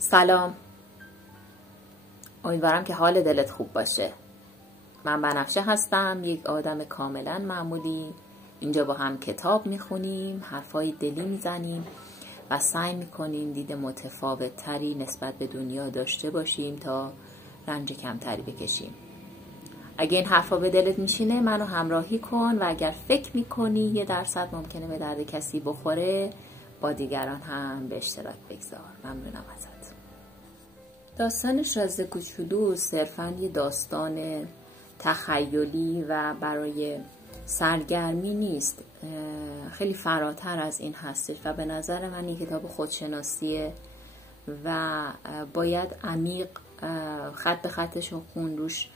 سلام، امیدوارم که حال دلت خوب باشه. من بنفشه هستم، یک آدم کاملا معمولی. اینجا با هم کتاب میخونیم، حرفای دلی میزنیم و سعی میکنیم دید متفاوت تری نسبت به دنیا داشته باشیم تا رنج کمتری بکشیم. اگه این حرفا به دلت میشینه منو همراهی کن و اگر فکر میکنی 1% ممکنه به درد کسی بخوره با دیگران هم به اشتراک بگذار. ممنونم ازت. داستان شازده کوچولو صرفاً یه داستان تخیلی و برای سرگرمی نیست، خیلی فراتر از این هستش و به نظر من این کتاب خودشناسیه و باید عمیق خط به خطش و خون روش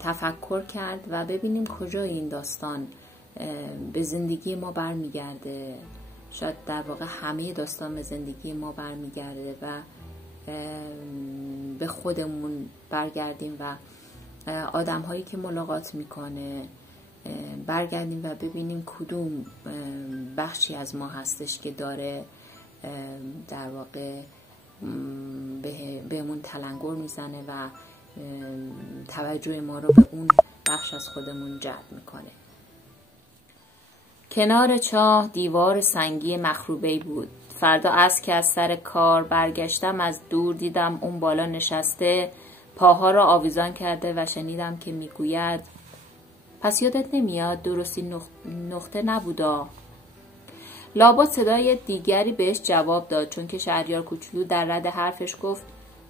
تفکر کرد و ببینیم کجا این داستان به زندگی ما برمیگرده. شاید در واقع همه داستان به زندگی ما برمیگرده و به خودمون برگردیم و آدم هایی که ملاقات میکنه برگردیم و ببینیم کدوم بخشی از ما هستش که داره در واقع بهمون تلنگر میزنه و توجه ما رو به اون بخش از خودمون جلب میکنه. کنار چاه دیوار سنگی مخروبه‌ای بود. فردا عصر که از سر کار برگشتم از دور دیدم اون بالا نشسته، پاها را آویزان کرده و شنیدم که میگوید پس یادت نمیاد درستی نقطه نبودا؟ لابد صدای دیگری بهش جواب داد، چون که شهریار کوچولو در رد حرفش گفت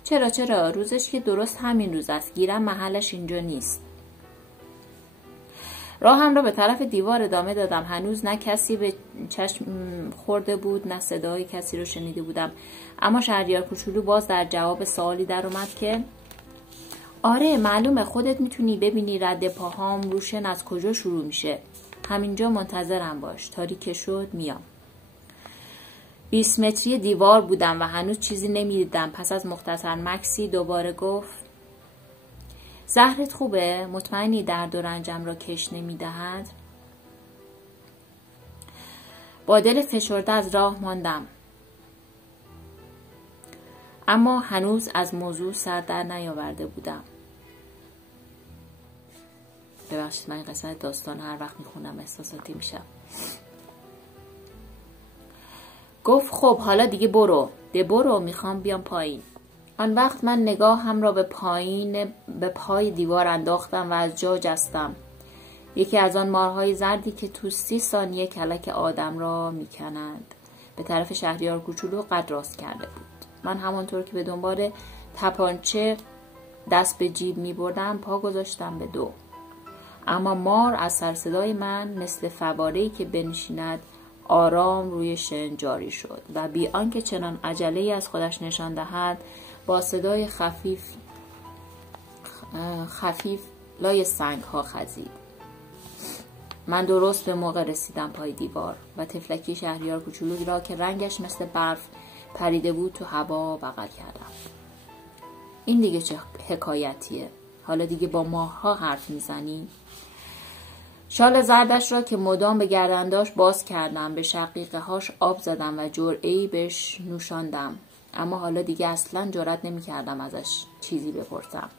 چرا روزش که درست همین روز است، گیرم محلش اینجا نیست. راهم را به طرف دیوار ادامه دادم. هنوز نه کسی به چشم خورده بود نه صدای کسی رو شنیده بودم، اما شهریار کوچولو باز در جواب سوالی در اومد که آره معلومه، خودت میتونی ببینی رد پاهام روشن از کجا شروع میشه. همینجا منتظرم باش، تاریک شد میام. 20 متری دیوار بودم و هنوز چیزی نمیدیدم. پس از مختصر مکسی دوباره گفت زهرت خوبه؟ مطمئنی درد و رنجم را کش نمیدهد؟ با دل فشرده از راه ماندم، اما هنوز از موضوع سر در نیاورده بودم. ببخشید من این قسمت داستان هر وقت میخونم احساساتی میشم. گفت خب حالا دیگه برو، میخوام بیام پایین. آن وقت من نگاهم را به پای دیوار انداختم و از جا جستم. یکی از آن مارهای زردی که تو 30 ثانیه کلک آدم را میکنند به طرف شهریار کوچولو قد راست کرده بود. من همانطور که به دنبال تپانچه دست به جیب میبردم پا گذاشتم به 2، اما مار از سر صدای من مثل فواره‌ای که بنشیند آرام روی شن جاری شد و بی آنکه چنان عجله‌ای از خودش نشان دهد با صدای خفیف لای سنگ ها خزید. من درست به موقع رسیدم پای دیوار و تفلکی شهریار کوچولویی را که رنگش مثل برف پریده بود تو هوا بغل کردم. این دیگه چه حکایتیه؟ حالا دیگه با ماها حرف میزنی؟ شال زردش را که مدام به گردن داشت باز کردم، به شقیقه هاش آب زدم و جرعه‌ای بهش نوشاندم، اما حالا دیگه اصلاً جرئت نمی‌کردم ازش چیزی بپرسم.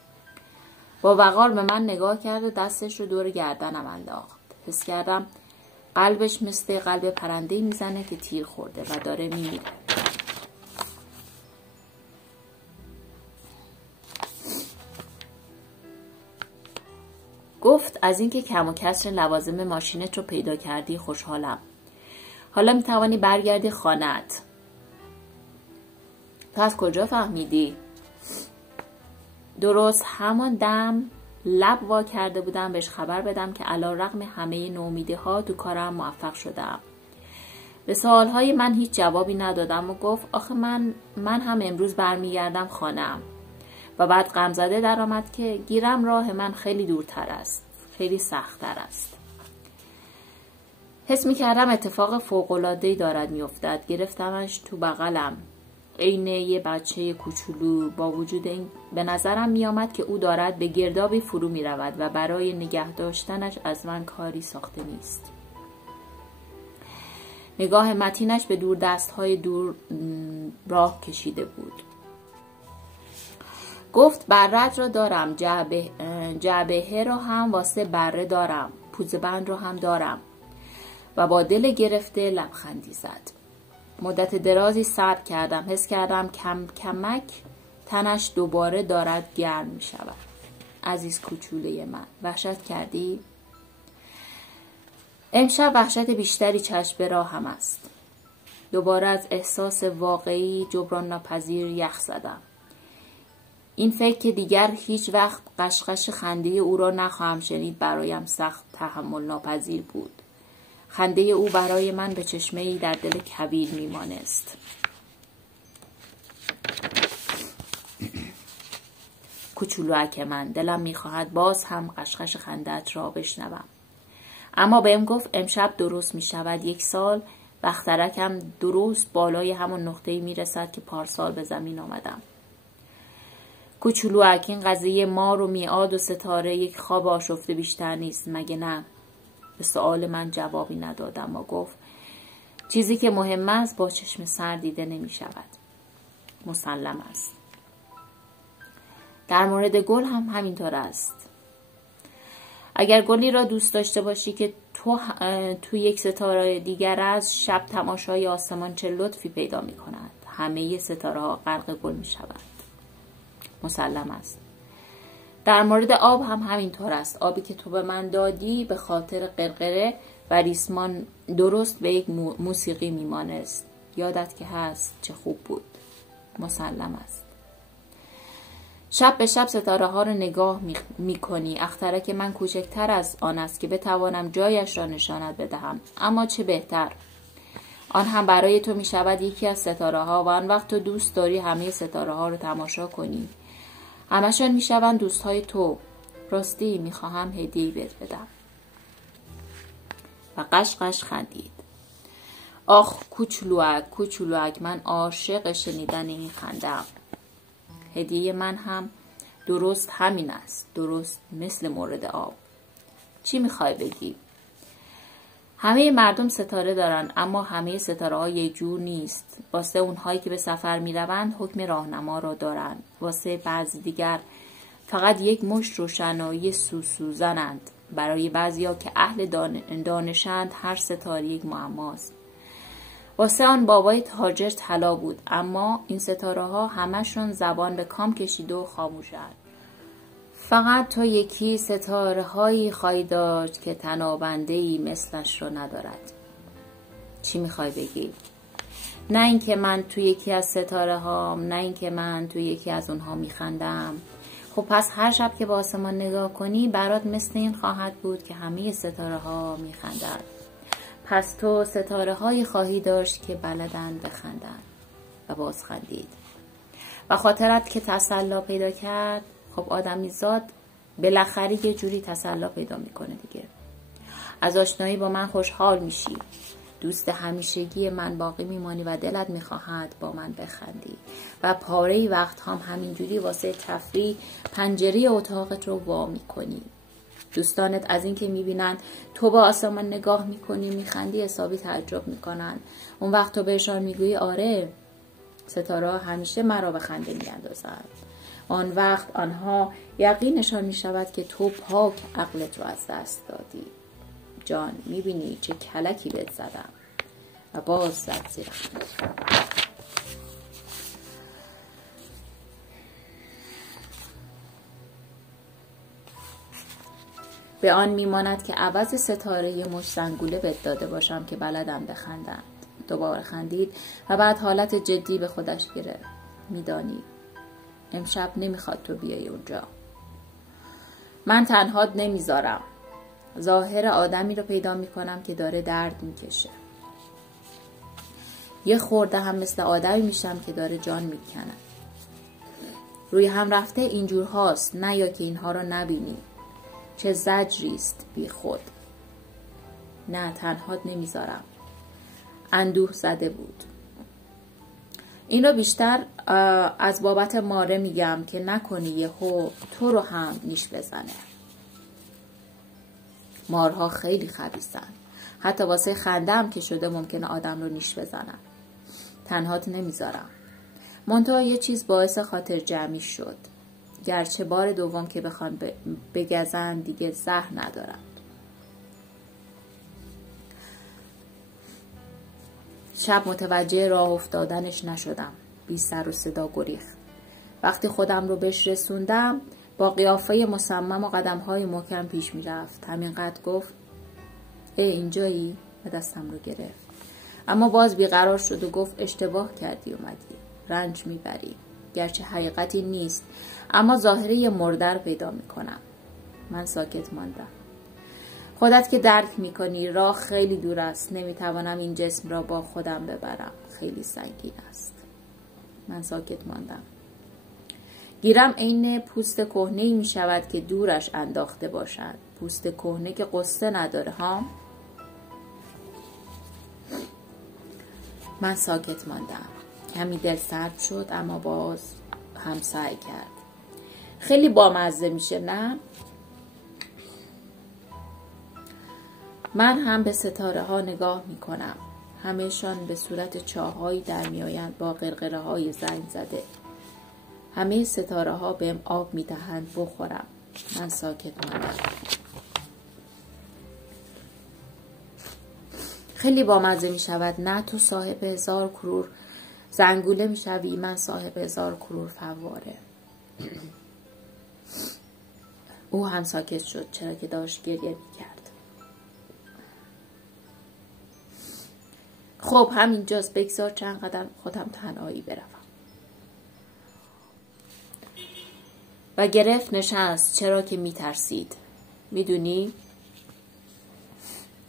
با وقار به من نگاه کرد و دستش رو دور گردنم انداخت. حس کردم قلبش مثل قلب پرنده‌ای میزنه که تیر خورده و داره میمیره. گفت از اینکه کم و کسر لوازم ماشینت رو پیدا کردی خوشحالم. حالا میتوانی برگردی خانه‌ات. تو از کجا فهمیدی؟ درست همان دم لب وا کرده بودم بهش خبر بدم که علی‌رغم همه نومیدی‌ها تو کارم موفق شدم. به سوالهای من هیچ جوابی ندادم و گفت آخه من هم امروز برمیگردم خانه‌ام. و بعد غمزده در آمد که گیرم راه من خیلی دورتر است، خیلی سخت‌تر است. حس می‌کردم اتفاق فوق‌العاده‌ای دارد می‌افتد. گرفتمش تو بغلم عین یه بچه کوچولو، با وجود این به نظرم می‌آمد که او دارد به گردابی فرو می‌رود و برای نگه داشتنش از من کاری ساخته نیست. نگاه متینش به دور دستهای دور راه کشیده بود. گفت برت را دارم، جعبه را هم واسه بره دارم، پوزه بند را هم دارم. و با دل گرفته لبخندی زد. مدت درازی صبر کردم. حس کردم کم کمک تنش دوباره دارد گرم می شود. عزیز کوچوله من، وحشت کردی؟ امشب وحشت بیشتری چشم به راهم است. دوباره از احساس واقعی جبران ناپذیر یخ زدم. این فکر که دیگر هیچ وقت قشقش خنده او را نخواهم شنید برایم سخت تحمل ناپذیر بود. خنده او برای من به چشمه‌ای در دل کویر میمانست. کوچولوک من، دلم میخواهد باز هم قشقش خنده‌ات را بشنوم. اما بهم گفت امشب درست میشود 1 سال و اخترکم درست بالای همون نقطه‌ای میرسد که پارسال به زمین آمدم. کوچولوک، این قضیه مار و میعاد و ستاره یک خواب آشفته بیشتر نیست، مگه نه؟ به سؤال من جوابی ندادم و گفت چیزی که مهم است با چشم سر دیده نمی شود. مسلم است. در مورد گل هم همینطور است. اگر گلی را دوست داشته باشی که تو یک ستاره دیگر از شب تماشای آسمان چه لطفی پیدا می کند. همه ستاره ها غرق گل می شود. مسلم است. در مورد آب هم همینطور است. آبی که تو به من دادی به خاطر قرقره و ریسمان درست به یک موسیقی میمانست. یادت که هست چه خوب بود. مسلم است. شب به شب ستاره ها را نگاه می کنی. اخترک من کوچکتر از آن است که بتوانم جایش را نشانت بدهم. اما چه بهتر. آن هم برای تو می شود یکی از ستاره ها و آن وقت تو دوست داری همه ستاره ها را تماشا کنی. همشان می شوند دوست های تو. راستی می خواهم هدیه‌ای بهت بدم. و قشقش خندید. آخ کوچولوک، من عاشق شنیدن این خنده‌ام. هدیه من هم درست همین است. درست مثل مورد آب. چی میخوای بگی؟ همه مردم ستاره دارن اما همه ستاره ها یک جور نیست. واسه اونهایی که به سفر میروند حکم راهنما را دارند. واسه بعضی دیگر فقط یک مشت روشنایی سوزنند. برای بعضیا که اهل دانشند هر ستاره یک معماست. واسه آن بابای تاجر طلا بود، اما این ستاره ها همشون زبان به کام کشیده و خاموشند. فقط تو یکی ستاره هایی خواهی داشت که تنابنده‌ای مثلش رو ندارد. چی میخوای بگی؟ نه اینکه من تو یکی از ستاره هام، نه اینکه من تو یکی از اونها میخندم. خب پس هر شب که به آسمان نگاه کنی برات مثل این خواهد بود که همه ستاره ها میخندند. پس تو ستاره هایی خواهی داشت که بلدن بخندن. و باز خندید. و خاطرت که تسلا پیدا کرد. خب آدمی زاد بالاخره یه جوری تسلا پیدا میکنه دیگه. از آشنایی با من خوشحال میشی. دوست همیشگی من باقی میمانی و دلت میخواهد با من بخندی. و پاره وقت هم همینجوری واسه تفریح پنجره اتاقت رو وا میکنی. دوستانت از این که میبینن تو با آسمان نگاه میکنی میخندی حسابی تعجب میکنن. اون وقت تو بهشان میگویی آره ستاره همیشه مرا به خنده میاندازند. آن وقت آنها یقینشان میشود که تو پاک عقلت رو از دست دادی. جان میبینی چه کلکی بهت زدم. و باز زد زیر خنده. به آن میماند که عوض ستاره یه مشت زنگوله بهت داده باشم که بلدم بخندند. دوباره خندید و بعد حالت جدی به خودش گرفت. میدانی امشب نمیخواد تو بیای اونجا. من تنهات نمیذارم. ظاهر آدمی رو پیدا میکنم که داره درد میکشه. یه خورده هم مثل آدمی میشم که داره جان میکنه. روی هم رفته اینجور هاست. نه یا که اینها رو نبینی. چه زجریست بی خود. نه تنهات نمیذارم. اندوه زده بود. این رو بیشتر از بابت ماره میگم که نکنی یهو تو رو هم نیش بزنه. مارها خیلی خبیثن. حتی واسه خندم که شده ممکنه آدم رو نیش بزنم. تنهات نمیذارم. منتها یه چیز باعث خاطر جمعی شد. گرچه بار دوم که بخوان بگزن دیگه زهر ندارم. شب متوجه راه افتادنش نشدم. بی سر و صدا گریخت. وقتی خودم رو بهش رسوندم با قیافه مصمم و قدم‌های محکم پیش می‌رفت. همینقدر گفت اینجایی؟ و دستم رو گرفت. اما باز بیقرار شد و گفت اشتباه کردی اومدی. رنج میبری. گرچه حقیقتی نیست اما ظاهره یه مرده پیدا میکنم. من ساکت ماندم. خودت که درک میکنی راه خیلی دور است. نمیتوانم این جسم را با خودم ببرم. خیلی سنگین است. من ساکت ماندم. گیرم عین پوست کهنه‌ای میشود که دورش انداخته باشد. پوست کهنه که قصه نداره ها. من ساکت ماندم. کمی دل سرد شد اما باز هم سعی کرد. خیلی بامزه میشه نه؟ من هم به ستاره ها نگاه میکنم. همه‌شان به صورت چاه‌هایی در میآیند با قرقره های زنگ زده. همه ستاره ها بهم آب میدهند بخورم. من ساکت ماندم. خیلی بامزه می شود نه؟ تو صاحب 1000 کرور زنگوله می شوی، من صاحب 1000 کرور فواره. او هم ساکت شد چرا که داشت گریه می کرد. خب همینجاست، بگذار چند قدم خودم تنهایی بروم. و گرفت نشست چرا که می ترسید. میدونی؟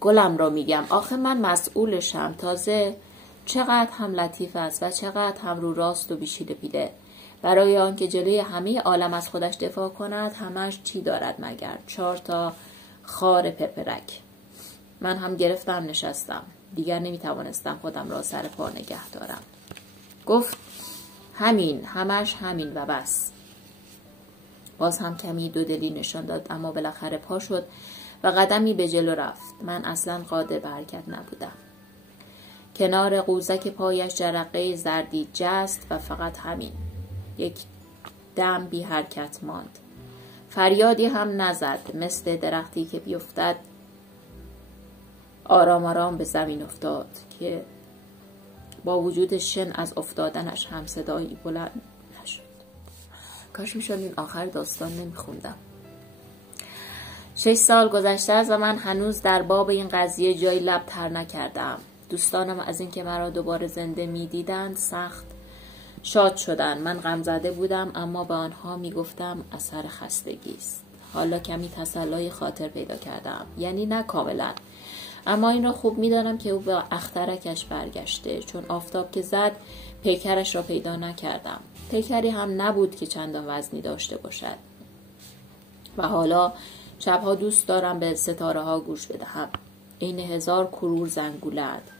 گلم را میگم آخه من مسئولشم. تازه چقدر هم لطیف است و چقدر هم رو راست و بیشیده بیده. برای آنکه جلوی همه عالم از خودش دفاع کند همش چی دارد مگر 4 تا خار پپرک. من هم گرفتم نشستم. دیگر نمیتوانستم خودم را سر پا نگه دارم. گفت همین، همش همین و بس. باز هم کمی دودلی نشان داد اما بالاخره پا شد و قدمی به جلو رفت. من اصلا قادر به حرکت نبودم. کنار قوزک پایش جرقه زردی جست و فقط همین. یک دم بی حرکت ماند. فریادی هم نزد. مثل درختی که بیفتد آرام آرام به زمین افتاد که با وجود شن از افتادنش هم صدایی بلند نشد. کاش میشد این آخر داستان نمیخوندم. 6 سال گذشته است و من هنوز در باب این قضیه جای لب تر نکردم. دوستانم از اینکه مرا دوباره زنده می‌دیدند سخت شاد شدند. من غمزده بودم اما به آنها میگفتم اثر خستگی است. حالا کمی تسلای خاطر پیدا کردم. یعنی نه کاملا. اما این را خوب می‌دانم که او به اخترکش برگشته. چون آفتاب که زد پیکرش را پیدا نکردم. پیکری هم نبود که چندان وزنی داشته باشد. و حالا شبها دوست دارم به ستاره ها گوش بدهم. این 1000 کرور زنگوله‌اند.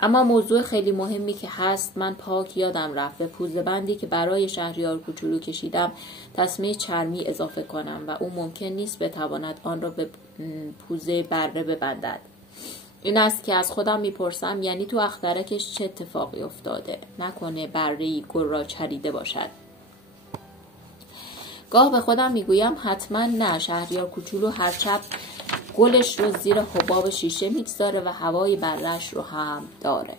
اما موضوع خیلی مهمی که هست من پاک یادم رفت. به پوزه بندی که برای شهریار کوچولو کشیدم تسمه چرمی اضافه کنم و او ممکن نیست بتواند آن را به پوزه بره ببندد. این است که از خودم میپرسم یعنی تو اخترکش چه اتفاقی افتاده؟ نکنه بره‌ای گل را چریده باشد. گاه به خودم میگویم حتما نه. شهریار کوچولو هر شب گلش رو زیر حباب شیشه میگذاره و هوای برش رو هم داره.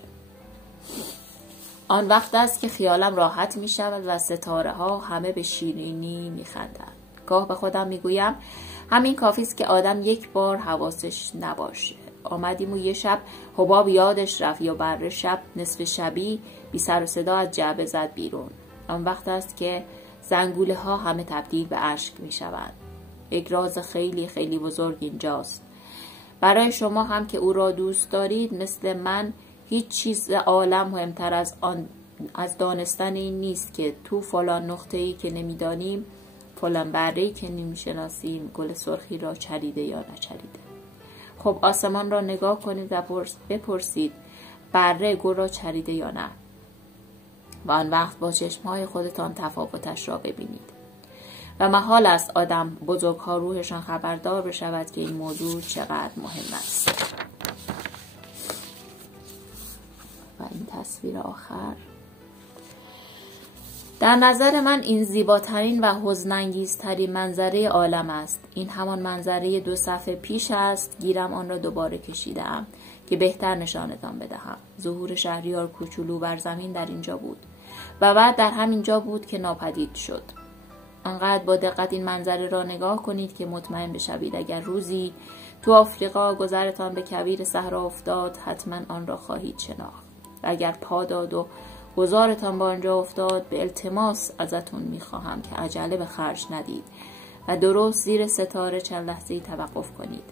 آن وقت است که خیالم راحت می شود و ستاره ها همه به شیرینی می خندند. گاه به خودم می گویم همین کافی است که آدم یک بار حواسش نباشه. آمدیم و یه شب حباب یادش رفت یا بره شب نصف شبی بی سر و صدا از جعبه زد بیرون. آن وقت است که زنگوله ها همه تبدیل به اشک می شوند. یک راز خیلی خیلی بزرگ اینجاست. برای شما هم که او را دوست دارید مثل من هیچ چیز عالم مهمتر از دانستن این نیست که تو فلان نقطه‌ای که نمیدانیم، فلان بره‌ای که نمیشناسیم گل سرخی را چریده یا نچریده. خب آسمان را نگاه کنید و بپرسید بره گل را چریده یا نه. و آن وقت با چشمهای خودتان تفاوتش را ببینید. و محال است آدم بزرگها روحشان خبردار بشود که این موضوع چقدر مهم است. تصویر آخر. در نظر من این زیباترین و حزن‌انگیزترین منظره عالم است. این همان منظره 2 صفحه پیش است. گیرم آن را دوباره کشیدم که بهتر نشانتان بدهم. ظهور شهریار کوچولو بر زمین در اینجا بود و بعد در همین جا بود که ناپدید شد. انقدر با دقت این منظره را نگاه کنید که مطمئن بشوید اگر روزی تو آفریقا گذرتان به کویر صحرا افتاد حتما آن را خواهید شناخت. و اگر پا داد و گذارتان با آنجا افتاد، به التماس ازتون میخواهم که عجله به خرج ندید و درست زیر ستاره چند لحظه‌ای توقف کنید.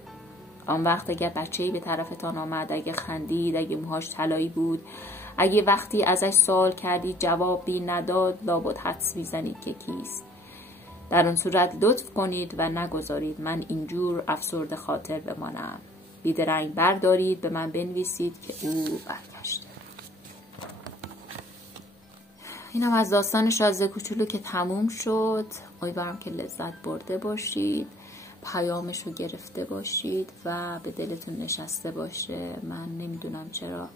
آن وقت اگر بچه‌ای به طرفتان آمد، اگه خندید، اگه موهاش طلایی بود، اگه وقتی ازش سوال کردید جوابی نداد، لابد حدس میزنید که کیست. در اون صورت لطف کنید و نگذارید من اینجور افسرده خاطر بمانم. بیدرنگ بردارید، به من بنویسید که او برگشته. اینم از داستان شازده کوچولو که تموم شد. امیدوارم که لذت برده باشید، پیامش رو گرفته باشید و به دلتون نشسته باشه. من نمیدونم چرا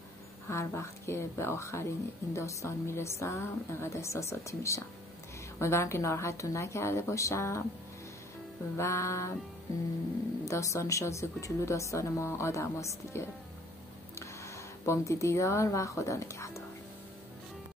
هر وقت که به آخرین این داستان میرسم اینقدر احساساتی میشم. امیدوارم که ناراحتتون نکرده باشم و داستان شازده کوچولو داستان ما آدم هاست دیگه. با امید دیدار و خدا نگهدار.